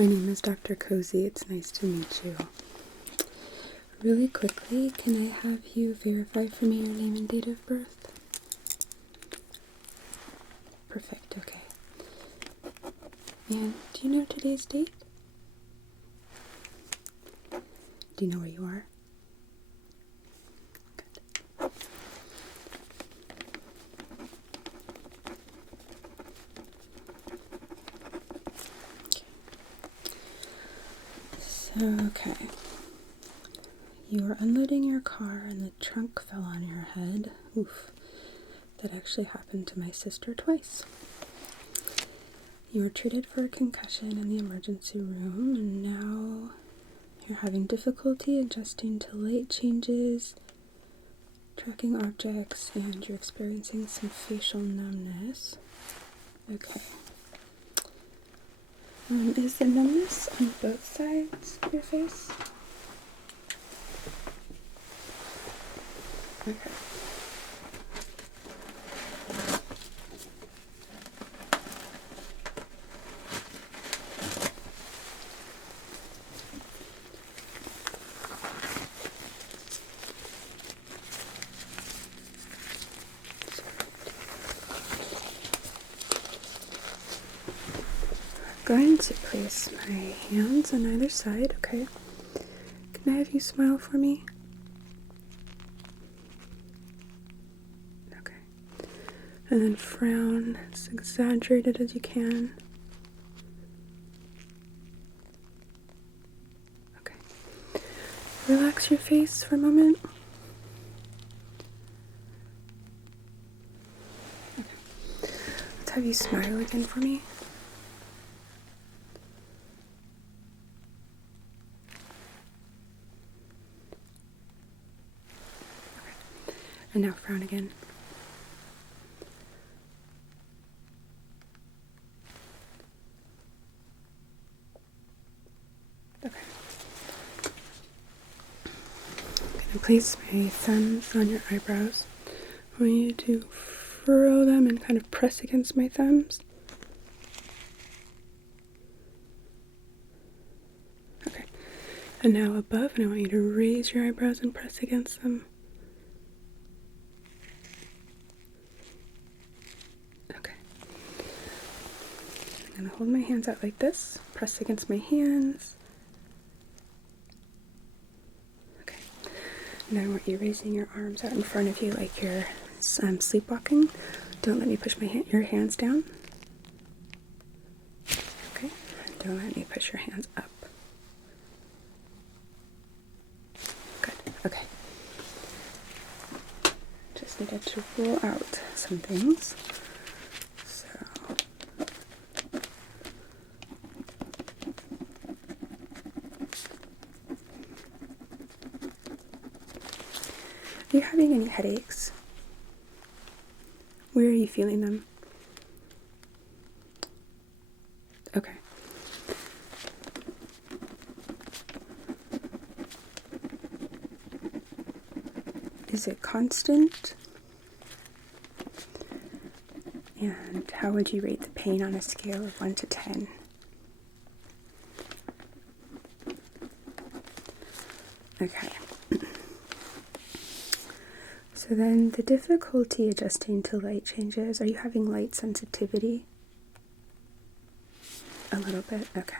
My name is Dr. Cozy. It's nice to meet you. Really quickly, can I have you verify for me your name and date of birth? Perfect, okay. And do you know today's date? Do you know where you are? Good. Okay. You were unloading your car and the trunk fell on your head. Oof. That actually happened to my sister twice. You were treated for a concussion in the emergency room, and now you're having difficulty adjusting to light changes, tracking objects, and you're experiencing some facial numbness. Okay. Is the numbness on both sides of your face? Okay. I'm going to place my hands on either side, okay? Can I have you smile for me? Okay. And then frown as exaggerated as you can. Okay. Relax your face for a moment. Okay. Let's have you smile again for me. And now frown again. Okay. I'm going to place my thumbs on your eyebrows. I want you to furrow them and kind of press against my thumbs. Okay. And now above, and I want you to raise your eyebrows and press against them. I'm going to hold my hands out like this, press against my hands. Okay. Now I want you raising your arms out in front of you like you're sleepwalking. Don't let me push your hands down. Okay. And don't let me push your hands up. Good. Okay. Just needed to rule out some things. Are you having any headaches? Where are you feeling them? Okay. Is it constant? And how would you rate the pain on a scale of 1 to 10? Okay. So then the difficulty adjusting to light changes. Are you having light sensitivity? A little bit? Okay.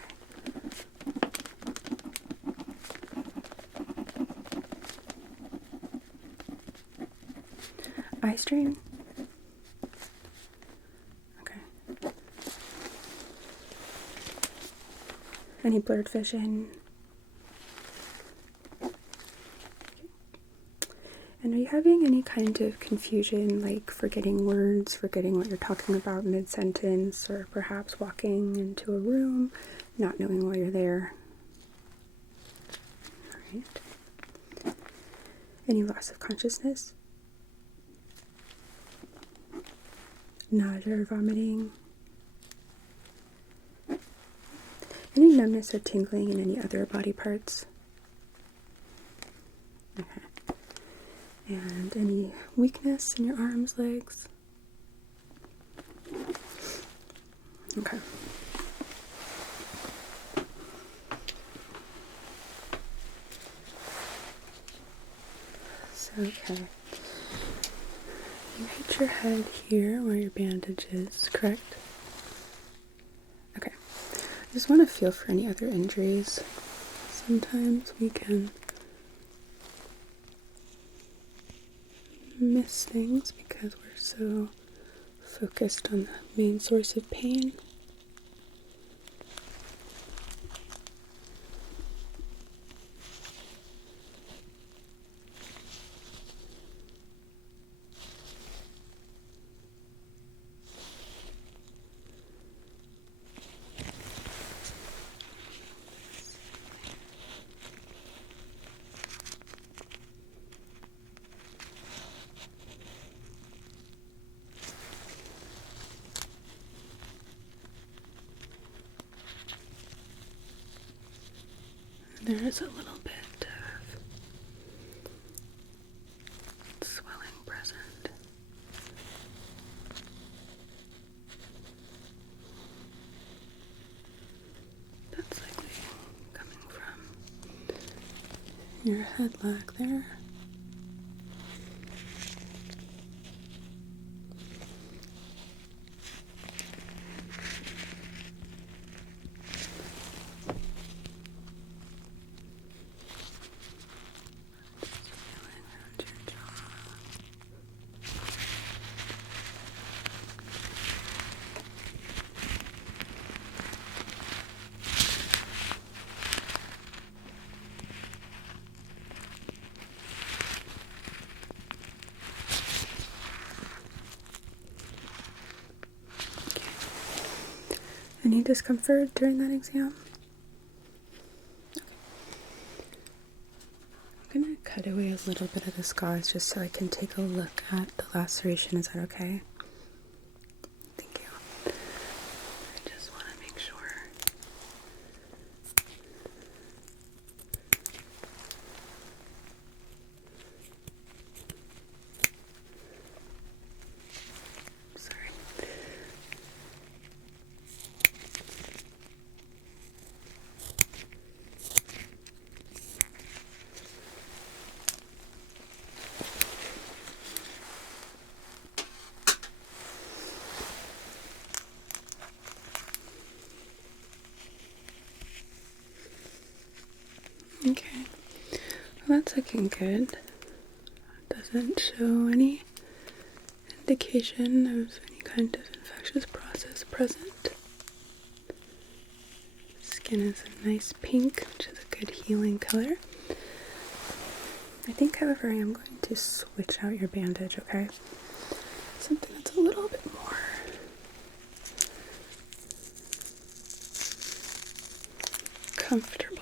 Eye strain? Okay. Any blurred vision? And are you having any kind of confusion, like forgetting words, forgetting what you're talking about mid-sentence, or perhaps walking into a room, not knowing why you're there? Alright. Any loss of consciousness? Nausea or vomiting? Any numbness or tingling in any other body parts? Okay. And any weakness in your arms, legs? Okay. Okay. You hit your head here where your bandage is, correct? Okay. I just want to feel for any other injuries. Sometimes we can miss things because we're so focused on the main source of pain. There is a little bit of swelling present. That's likely coming from your head lag there. Any discomfort during that exam? Okay. I'm going to cut away a little bit of the scars just so I can take a look at the laceration. Is that okay? Thank you. I just want to make sure. Sorry. Okay, well, that's looking good. Doesn't show any indication of any kind of infectious process present. Skin is a nice pink, which is a good healing color. I think, however, I am going to switch out your bandage, okay? Something that's a little bit more comfortable.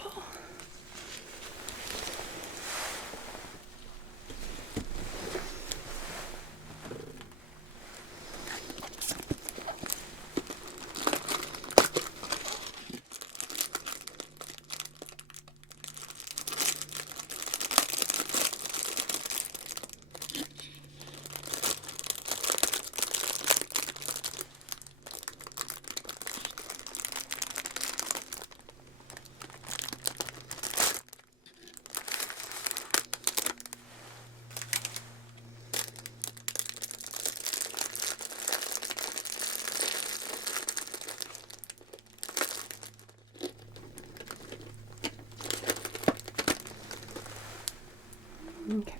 Okay.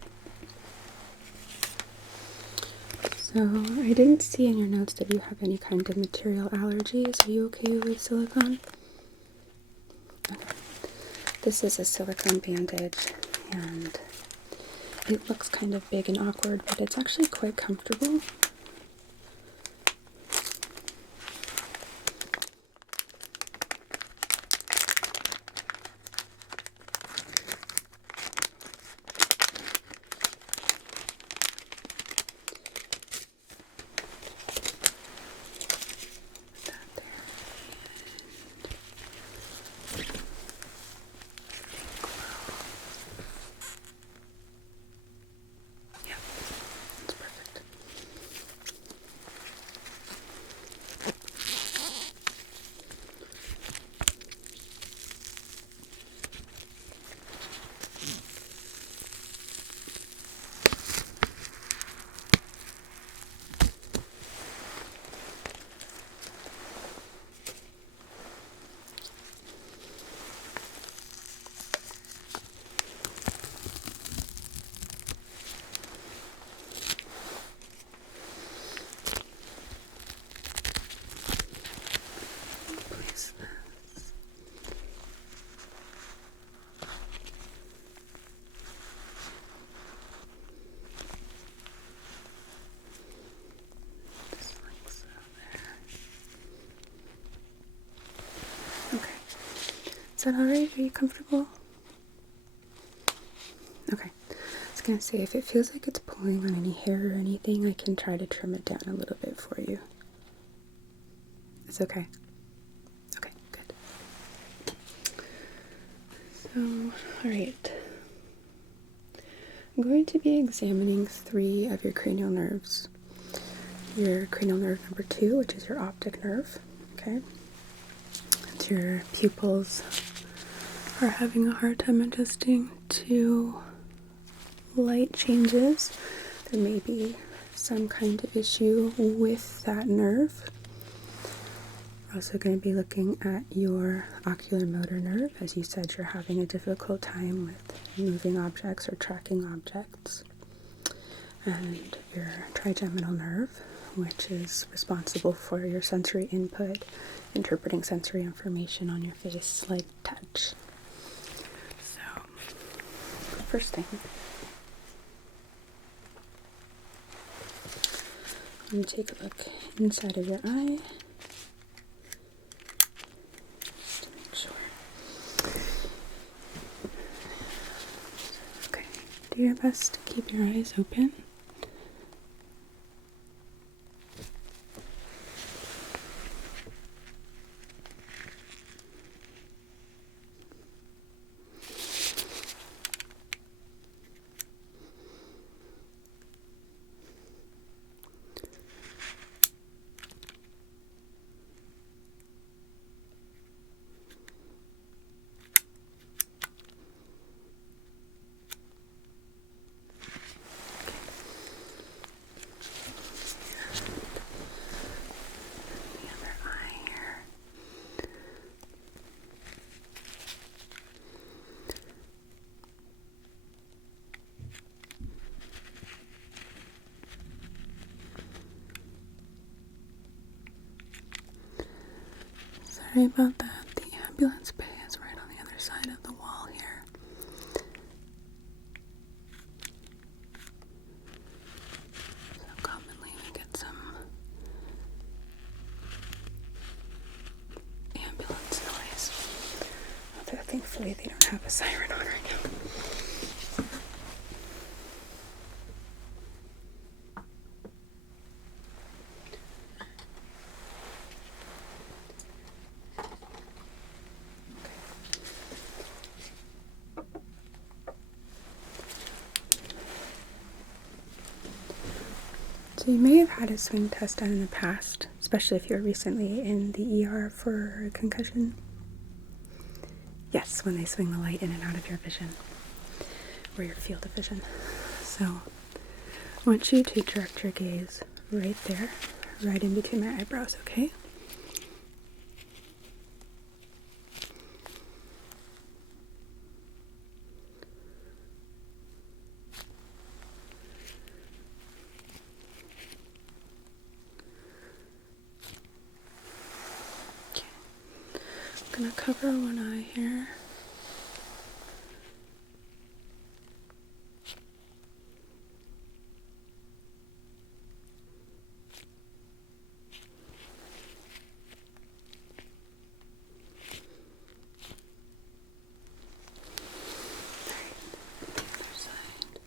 So, I didn't see in your notes that you have any kind of material allergies. Are you okay with silicone? Okay. This is a silicone bandage, and it looks kind of big and awkward, but it's actually quite comfortable. Is that alright? Are you comfortable? Okay. I was gonna say, if it feels like it's pulling on any hair or anything, I can try to trim it down a little bit for you. It's okay. Okay, good. So, alright. I'm going to be examining 3 of your cranial nerves. Your cranial nerve number 2, which is your optic nerve, okay? And your pupils are having a hard time adjusting to light changes. There may be some kind of issue with that nerve. We're also going to be looking at your ocular motor nerve. As you said, you're having a difficult time with moving objects or tracking objects. And your trigeminal nerve, which is responsible for your sensory input, interpreting sensory information on your face like touch. So, first thing, I'm going to take a look inside of your eye. Just to make sure. Okay, do your best to keep your eyes open. Sorry about that. The ambulance bay is right on the other side of the wall here. So commonly we get some ambulance noise. Although thankfully they don't have a siren on right now. So you may have had a swing test done in the past, especially if you were recently in the ER for a concussion. Yes, when they swing the light in and out of your vision, or your field of vision. So I want you to direct your gaze right there, right in between my eyebrows, okay? I'm gonna cover one eye here. Other side.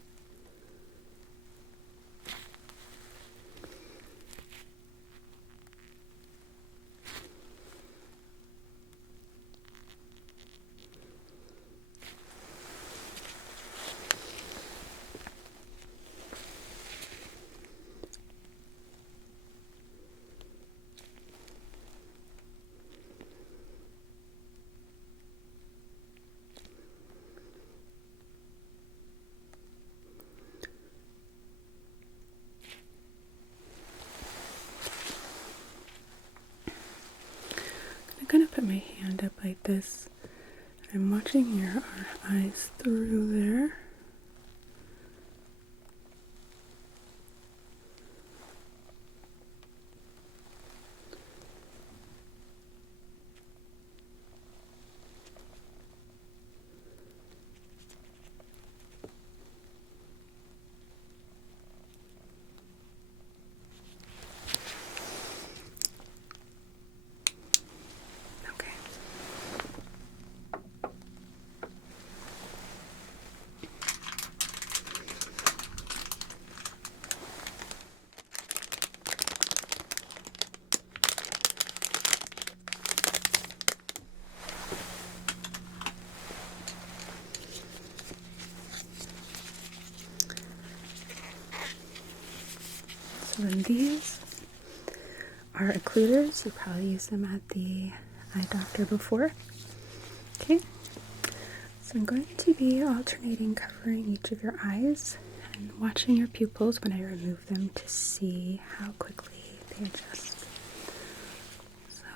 I'm gonna put my hand up like this. I'm watching your eyes through there. Okay. So then these are occluders. You probably used them at the eye doctor before. Okay, so I'm going to be alternating covering each of your eyes and watching your pupils when I remove them to see how quickly they adjust. So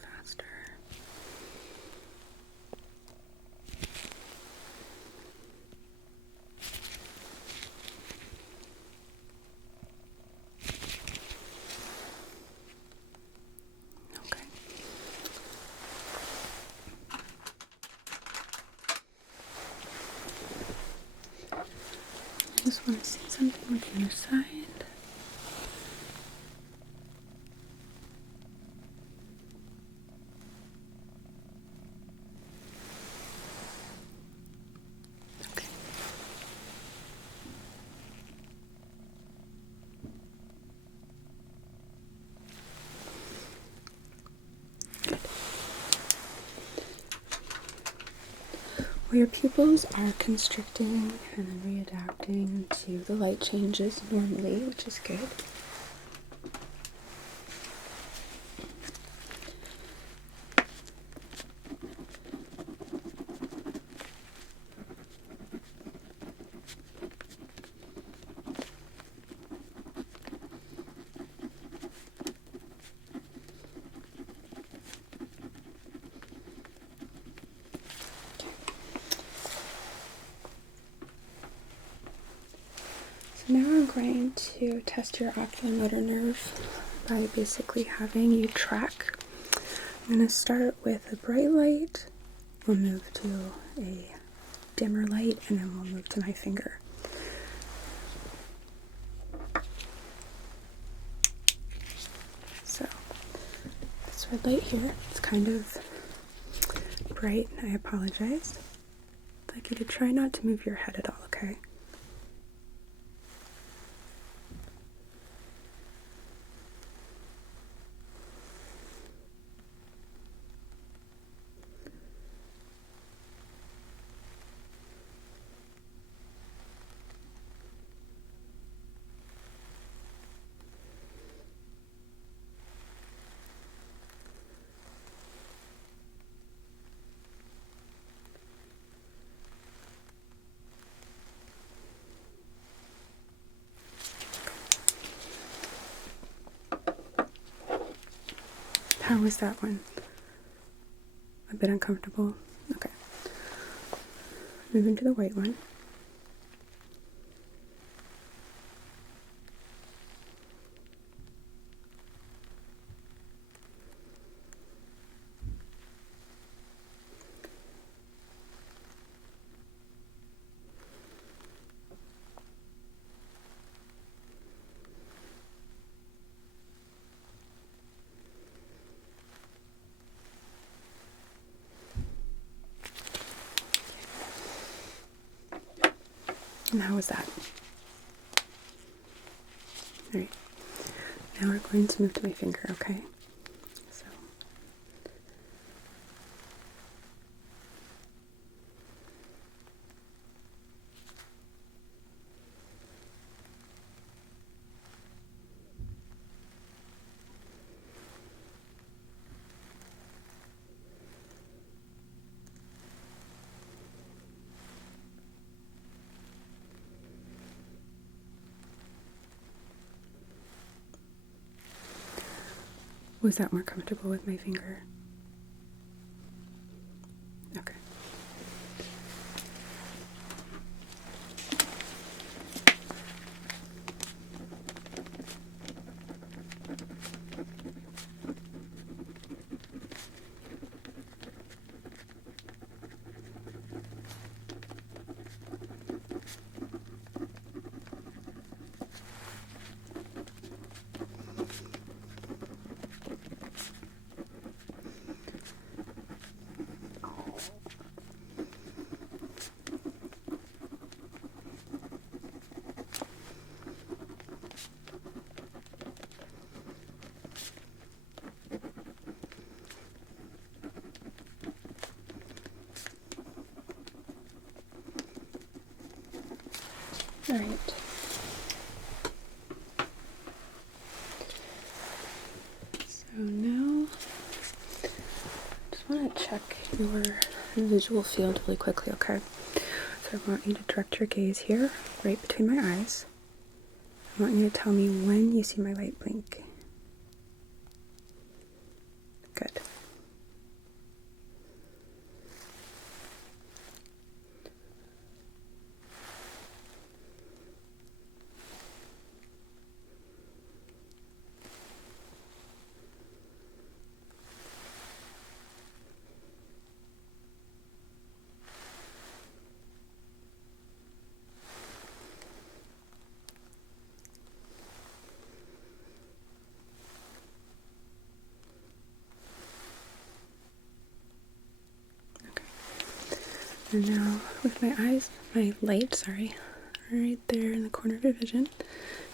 faster. Okay. I just want to see something with the other side. Okay. Good. Well, your pupils are constricting and then readapting to the light changes normally, which is good. So now I'm going to test your oculomotor nerve by basically having you track. I'm going to start with a bright light, we'll move to a dimmer light, and then we'll move to my finger. So this red light here, it's kind of bright, I apologize. I'd like you to try not to move your head at all, okay? How was that one? A bit uncomfortable? Okay. Moving to the white one. And how was that? Alright. Now we're going to move to my finger, okay? So was that more comfortable with my finger? Okay. Alright. So now, I just want to check your visual field really quickly, okay? So I want you to direct your gaze here, right between my eyes. I want you to tell me when you see my light blink. Good. And now with my light, right there in the corner of your vision,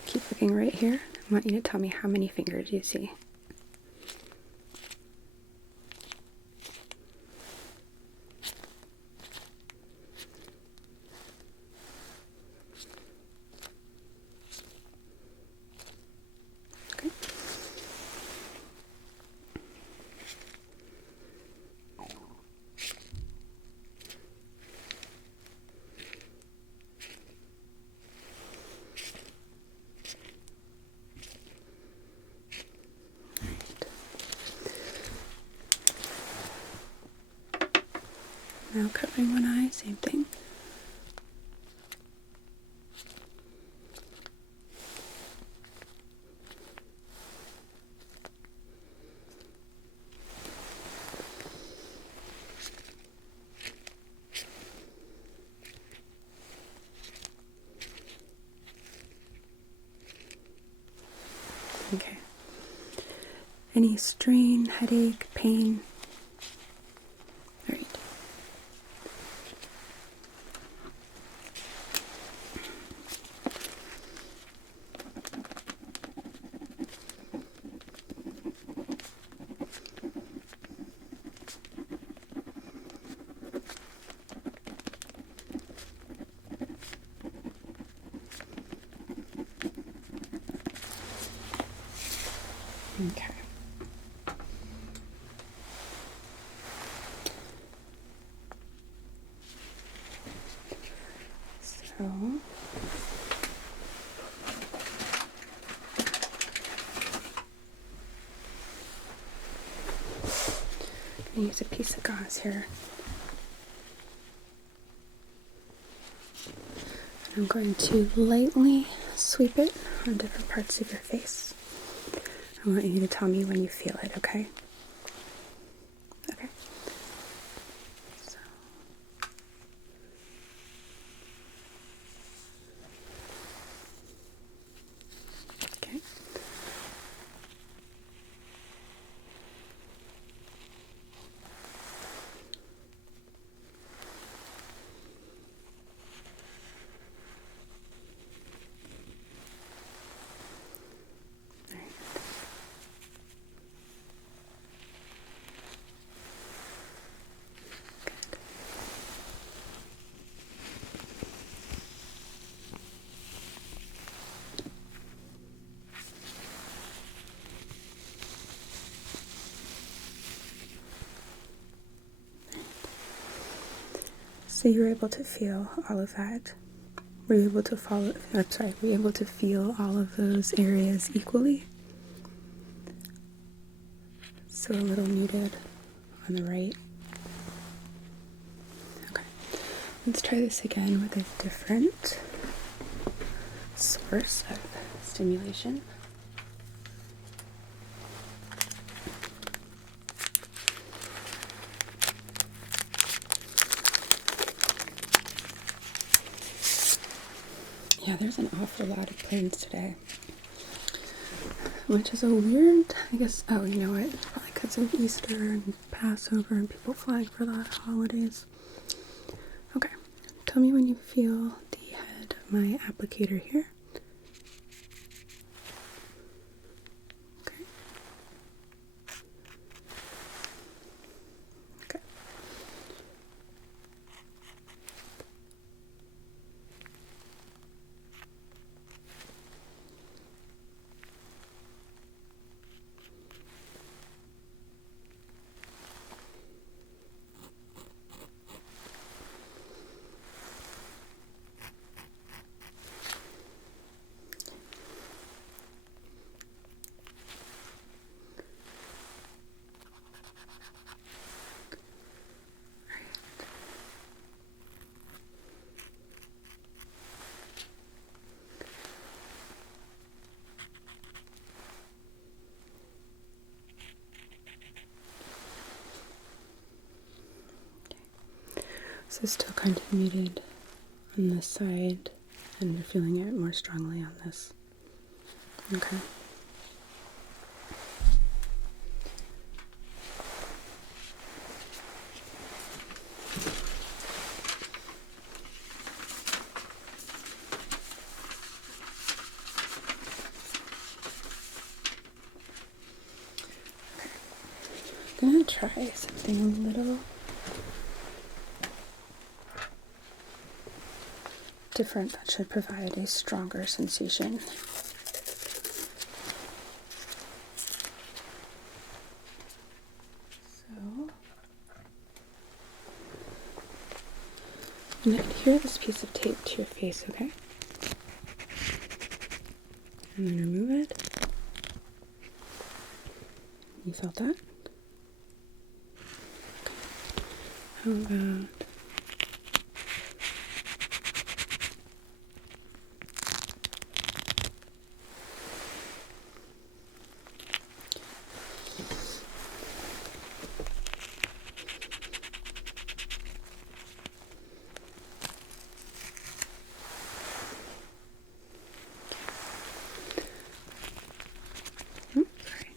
keep looking right here. I want you to tell me how many fingers you see. Okay. Now covering one eye, same thing. Okay. Any strain, headache, pain? All right. Okay. So, I'm going to use a piece of gauze here. I'm going to lightly sweep it on different parts of your face. I want you to tell me when you feel it, okay? Okay. So. Okay. So you were able to feel all of that? Were you able to were you able to feel all of those areas equally? So a little muted on the right. Okay. Let's try this again with a different source of stimulation. Yeah, there's an awful lot of planes today, which is a weird, I guess, oh, you know what, probably because of Easter and Passover and people flying for the holidays. Okay, tell me when you feel the head of my applicator here. Okay. Okay. This is still kind of muted on this side, and you're feeling it more strongly on this. Okay. I'm gonna try something a little different that should provide a stronger sensation. So, I'm gonna adhere this piece of tape to your face, okay? And then remove it. You felt that? How about sorry.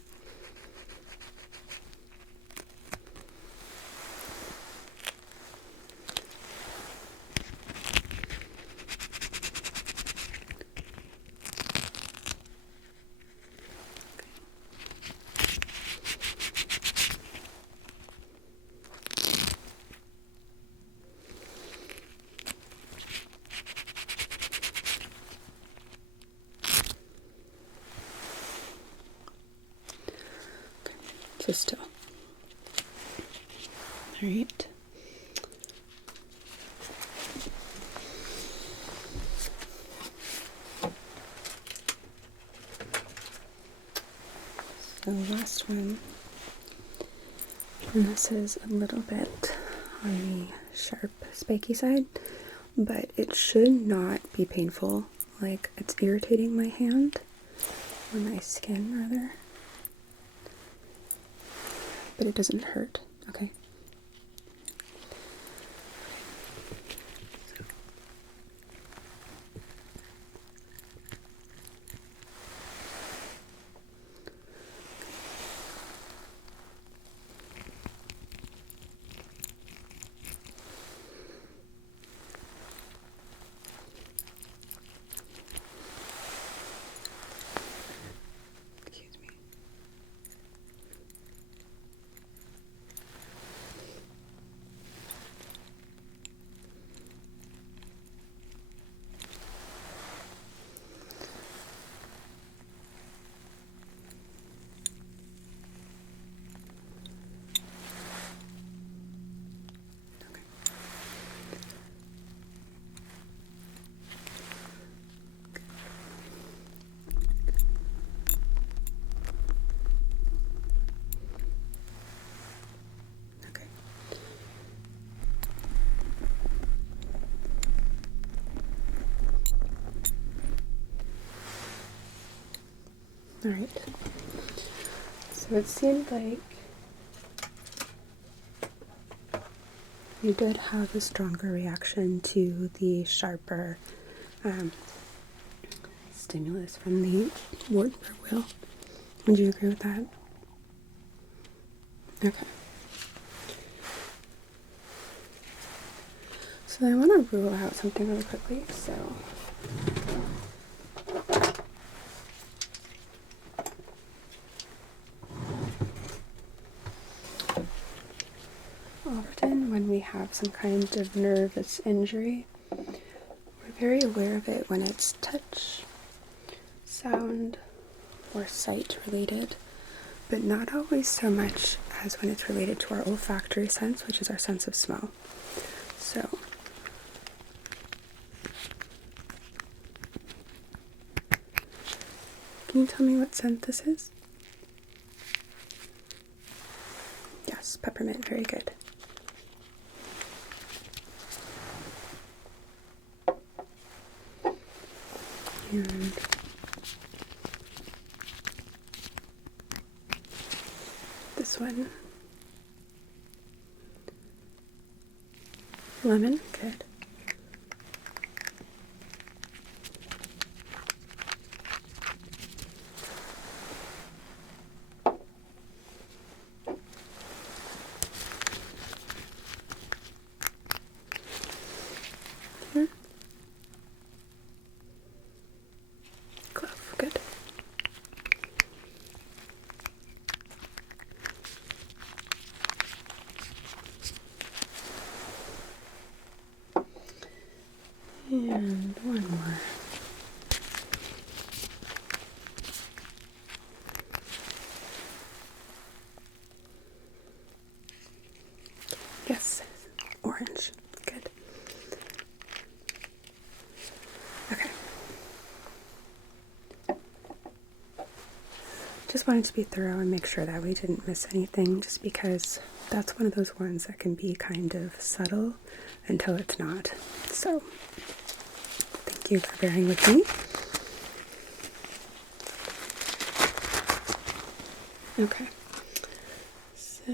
So still. All right. So last one, and this is a little bit on the sharp, spiky side, but it should not be painful. Like, it's irritating my hand, or my skin rather, but it doesn't hurt, okay? Excuse me. Okay. All right. So it seemed like you did have a stronger reaction to the sharper stimulus from the Wartburg wheel. Would you agree with that? Okay. So I want to rule out something really quickly. So often when we have some kind of nervous injury, we're very aware of it when it's touch, sound, or sight related, but not always so much as when it's related to our olfactory sense, which is our sense of smell. So can you tell me what scent this is? Yes, peppermint, very good. And this one, Lemon, good. Here. Clove, good. And one more. Yes, orange. Good. Okay. Just wanted to be thorough and make sure that we didn't miss anything, just because that's one of those ones that can be kind of subtle until it's not. So, thank you for bearing with me. Okay. So,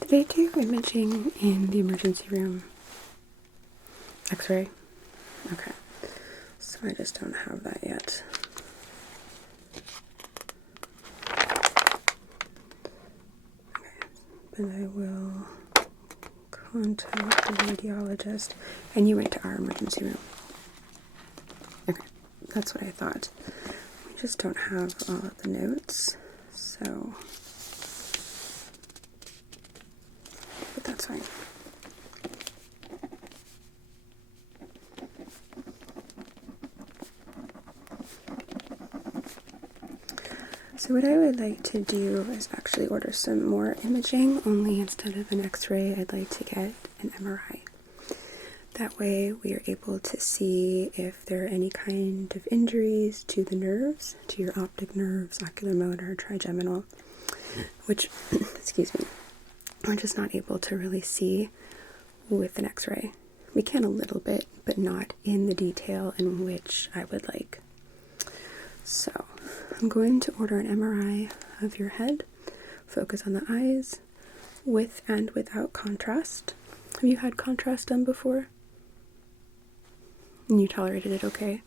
did they do imaging in the emergency room? X-ray? Okay. So I just don't have that yet. Okay. But I will contact the radiologist. And you went to our emergency room. Okay. That's what I thought. We just don't have all of the notes. So... but that's fine. So what I would like to do is actually order some more imaging, only instead of an x-ray, I'd like to get an MRI. That way we are able to see if there are any kind of injuries to the nerves, to your optic nerves, oculomotor, trigeminal, which, excuse me, we're just not able to really see with an x-ray. We can a little bit, but not in the detail in which I would like. So I'm going to order an MRI of your head, focus on the eyes, with and without contrast. Have you had contrast done before? And you tolerated it okay?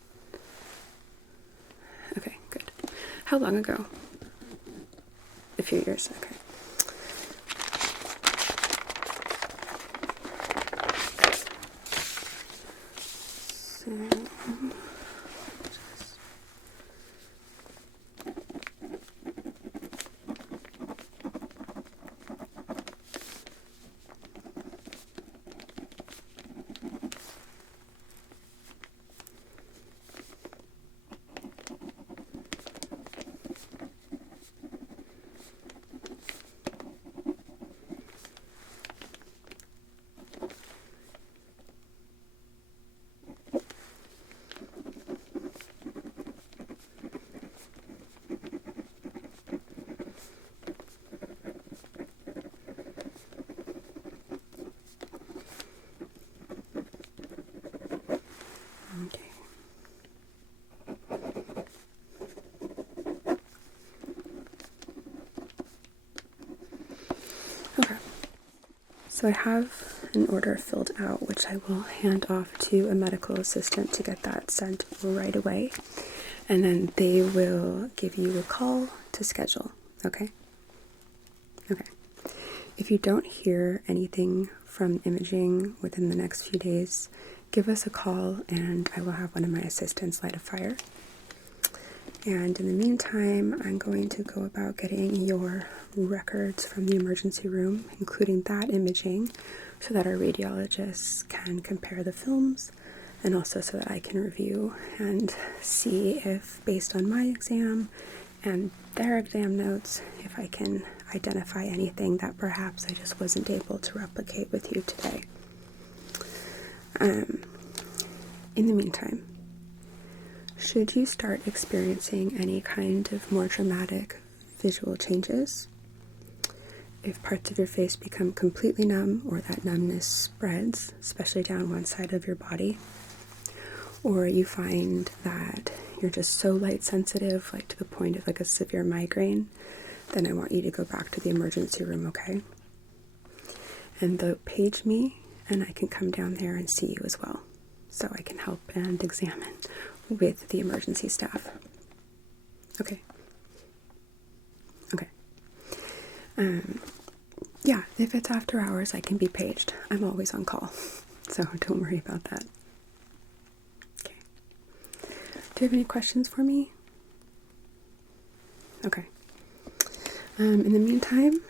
Okay, good. How long ago? A few years, okay. So, okay. Okay. So I have an order filled out, which I will hand off to a medical assistant to get that sent right away. And then they will give you a call to schedule, okay? Okay. If you don't hear anything from imaging within the next few days, give us a call and I will have one of my assistants light a fire. And in the meantime, I'm going to go about getting your records from the emergency room, including that imaging, so that our radiologists can compare the films, and also so that I can review and see if, based on my exam and their exam notes, if I can identify anything that perhaps I just wasn't able to replicate with you today. In the meantime, should you start experiencing any kind of more dramatic visual changes, if parts of your face become completely numb or that numbness spreads, especially down one side of your body, or you find that you're just so light sensitive, like to the point of like a severe migraine, then I want you to go back to the emergency room, okay? And page me and I can come down there and see you as well, so I can help and examine with the emergency staff. Okay. Okay. Yeah, if it's after hours, I can be paged. I'm always on call, so don't worry about that. Okay. Do you have any questions for me? Okay. In the meantime,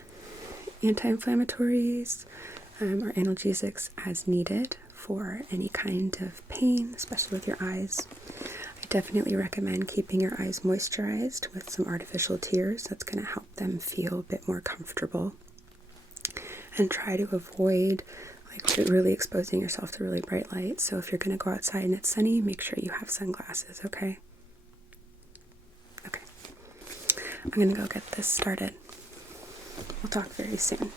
anti-inflammatories or analgesics as needed for any kind of pain, especially with your eyes. I definitely recommend keeping your eyes moisturized with some artificial tears. That's going to help them feel a bit more comfortable. And try to avoid really exposing yourself to really bright light. So if you're going to go outside and it's sunny, make sure you have sunglasses, okay? Okay. I'm going to go get this started. We'll talk very soon.